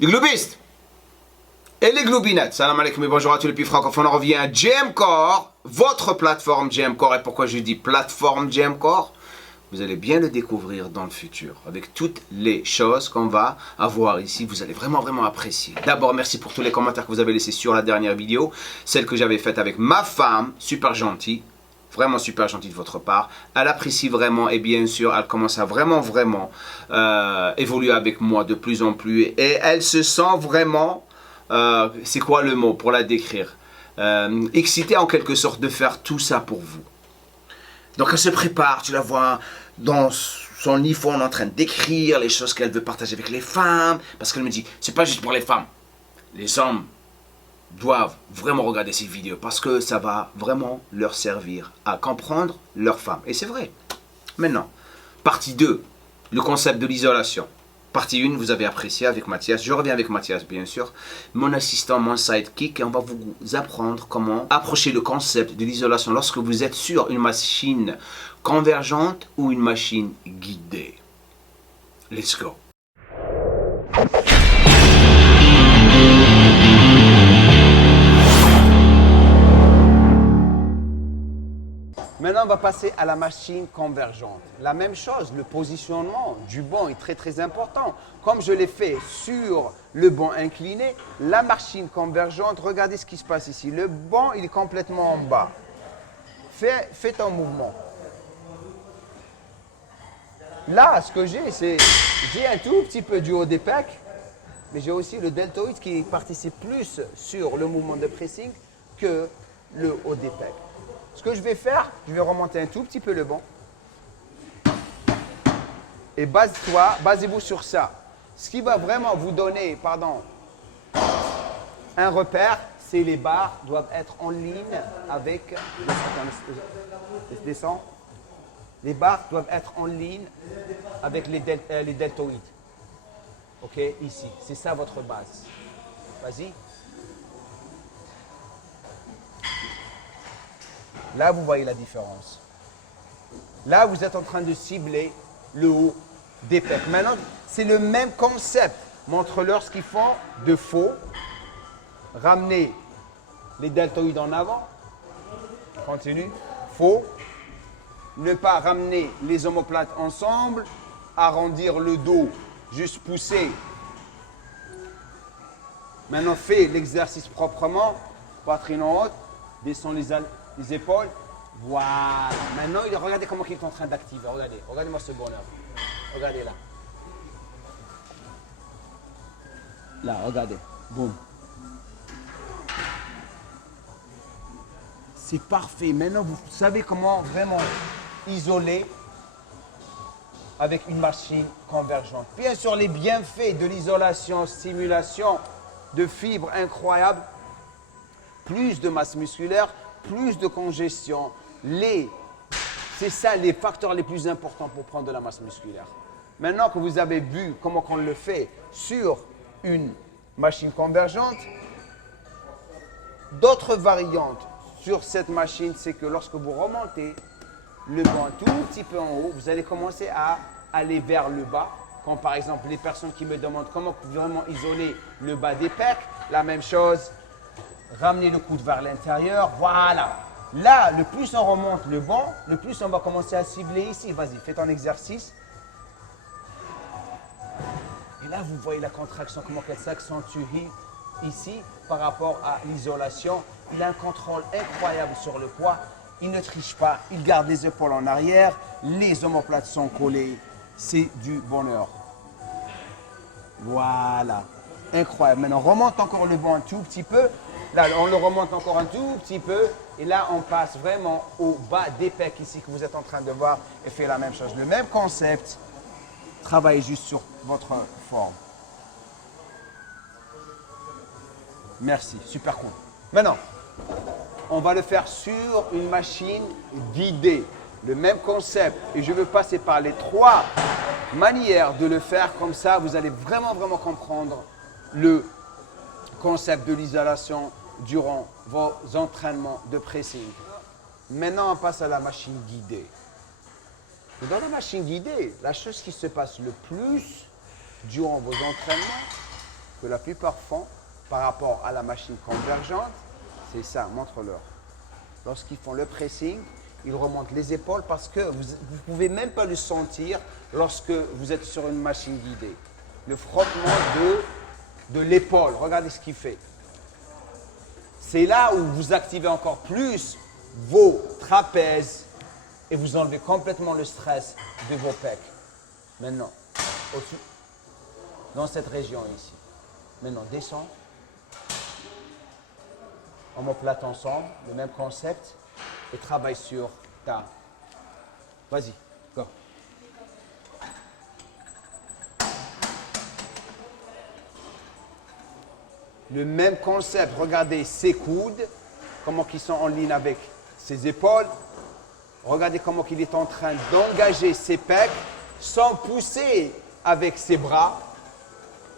Les gloubistes et les gloubinettes, salam alaikum et bonjour à tous les pays francophones. On revient à GMCore, votre plateforme GMCore. Et pourquoi je dis plateforme GMCore? Vous allez bien le découvrir dans le futur, avec toutes les choses qu'on va avoir ici. Vous allez vraiment apprécier. D'abord, merci pour tous les commentaires que vous avez laissés sur la dernière vidéo, celle que j'avais faite avec ma femme, super gentille. Vraiment super gentil de votre part. Elle apprécie vraiment et bien sûr, elle commence à vraiment évoluer avec moi de plus en plus. Et elle se sent vraiment, c'est quoi le mot pour la décrire? Excitée en quelque sorte de faire tout ça pour vous. Donc elle se prépare, tu la vois dans son iPhone en train d'écrire les choses qu'elle veut partager avec les femmes. Parce qu'elle me dit, c'est pas juste pour les femmes. Les hommes doivent vraiment regarder ces vidéos parce que ça va vraiment leur servir à comprendre leur femme. Et c'est vrai. Maintenant, partie 2, le concept de l'isolation. Partie 1, vous avez apprécié avec Mathias. Je reviens avec Mathias, bien sûr. Mon assistant, mon sidekick. Et on va vous apprendre comment approcher le concept de l'isolation lorsque vous êtes sur une machine convergente ou une machine guidée. Let's go. Maintenant, on va passer à la machine convergente. La même chose, le positionnement du banc est très important. Comme je l'ai fait sur le banc incliné, la machine convergente, regardez ce qui se passe ici. Le banc, il est complètement en bas. Fais ton mouvement. Là, ce que j'ai un tout petit peu du haut des pecs, mais j'ai aussi le deltoïde qui participe plus sur le mouvement de pressing que le haut des pecs. Ce que je vais faire, je vais remonter un tout petit peu le banc. Et basez-vous sur ça. Ce qui va vraiment vous donner, un repère, c'est les barres doivent être en ligne avec... Descends. Les barres doivent être en ligne avec les deltoïdes. Ok, ici. C'est ça votre base. Vas-y. Là, vous voyez la différence. Là, vous êtes en train de cibler le haut des pecs. Maintenant, c'est le même concept. Montre-leur ce qu'ils font de faux. Ramenez les deltoïdes en avant. Continue. Faux. Ne pas ramener les omoplates ensemble. Arrondir le dos. Juste pousser. Maintenant, fais l'exercice proprement. Poitrine en haute. Descends les épaules. Voilà. Maintenant, regardez comment il est en train d'activer. Regardez-moi ce bonheur. Regardez là. Là, regardez. Boum. C'est parfait. Maintenant, vous savez comment vraiment isoler avec une machine convergente. Bien sûr, les bienfaits de l'isolation, stimulation de fibres incroyables, plus de masse musculaire, plus de congestion. C'est ça les facteurs les plus importants pour prendre de la masse musculaire. Maintenant que vous avez vu comment on le fait sur une machine convergente, d'autres variantes sur cette machine, c'est que lorsque vous remontez le banc un tout petit peu en haut, vous allez commencer à aller vers le bas. Comme par exemple les personnes qui me demandent comment vraiment isoler le bas des pecs, la même chose. Ramenez le coude vers l'intérieur, voilà. Là, le plus on remonte le banc, le plus on va commencer à cibler ici. Vas-y, fais ton exercice. Et là, vous voyez la contraction, comment elle s'accentue ici par rapport à l'isolation. Il a un contrôle incroyable sur le poids. Il ne triche pas, il garde les épaules en arrière. Les omoplates sont collées. C'est du bonheur. Voilà. Incroyable. Maintenant, on remonte encore le banc un tout petit peu. Là, on le remonte encore un tout petit peu. Et là, on passe vraiment au bas des pecs ici que vous êtes en train de voir. Et fait la même chose. Le même concept. Travaillez juste sur votre forme. Merci. Super cool. Maintenant, on va le faire sur une machine guidée. Le même concept. Et je veux passer par les 3 manières de le faire. Comme ça, vous allez vraiment comprendre le concept de l'isolation durant vos entraînements de pressing. Maintenant, on passe à la machine guidée. Dans la machine guidée, la chose qui se passe le plus durant vos entraînements, que la plupart font par rapport à la machine convergente, c'est ça, montre-leur. Lorsqu'ils font le pressing, ils remontent les épaules parce que vous ne pouvez même pas le sentir lorsque vous êtes sur une machine guidée. Le frottement de l'épaule, regardez ce qu'il fait. C'est là où vous activez encore plus vos trapèzes et vous enlevez complètement le stress de vos pecs. Maintenant, au-dessus, dans cette région ici. Maintenant, descends. Omoplate ensemble, le même concept, et travaille sur ta... Vas-y, go. Le même concept, regardez ses coudes, comment ils sont en ligne avec ses épaules. Regardez comment il est en train d'engager ses pecs sans pousser avec ses bras.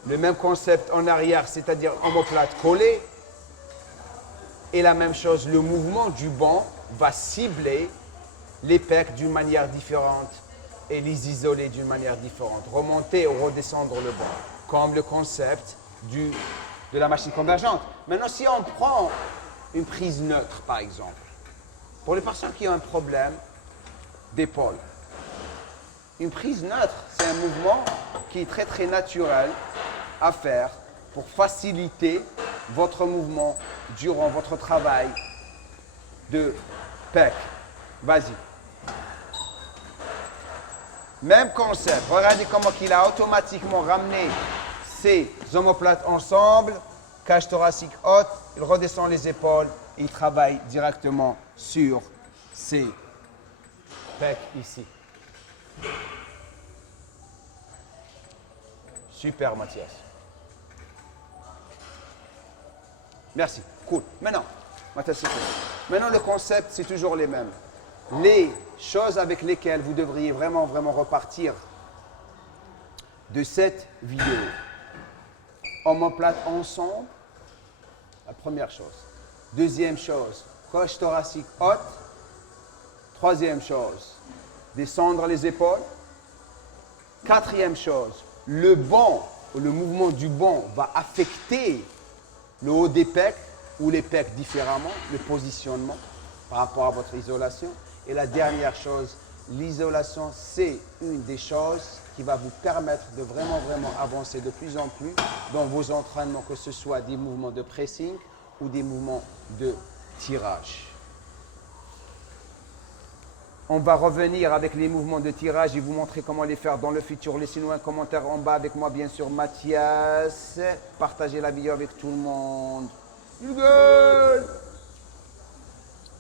Le même concept en arrière, c'est-à-dire omoplate collée. Et la même chose, le mouvement du banc va cibler les pecs d'une manière différente et les isoler d'une manière différente. Remonter ou redescendre le banc, comme le concept de la machine convergente. Maintenant, si on prend une prise neutre, par exemple, pour les personnes qui ont un problème d'épaule, une prise neutre, c'est un mouvement qui est très très naturel à faire pour faciliter votre mouvement durant votre travail de pec. Vas-y. Même concept. Regardez comment il a automatiquement ramené ses omoplates ensemble. Cage thoracique haute. Il redescend les épaules. Et il travaille directement sur ses pecs ici. Super, Mathias. Merci. Cool. Maintenant, le concept, c'est toujours les mêmes. Les choses avec lesquelles vous devriez vraiment repartir de cette vidéo. Omoplate ensemble, la première chose. Deuxième chose, coche thoracique haute. Troisième chose, descendre les épaules. Quatrième chose, le banc, le mouvement du banc va affecter le haut des pecs ou les pecs différemment, le positionnement par rapport à votre isolation. Et la dernière chose, l'isolation, c'est une des choses qui va vous permettre de vraiment avancer de plus en plus dans vos entraînements, que ce soit des mouvements de pressing ou des mouvements de tirage. On va revenir avec les mouvements de tirage et vous montrer comment les faire dans le futur. Laissez-nous un commentaire en bas avec moi, bien sûr, Mathias. Partagez la vidéo avec tout le monde. You go!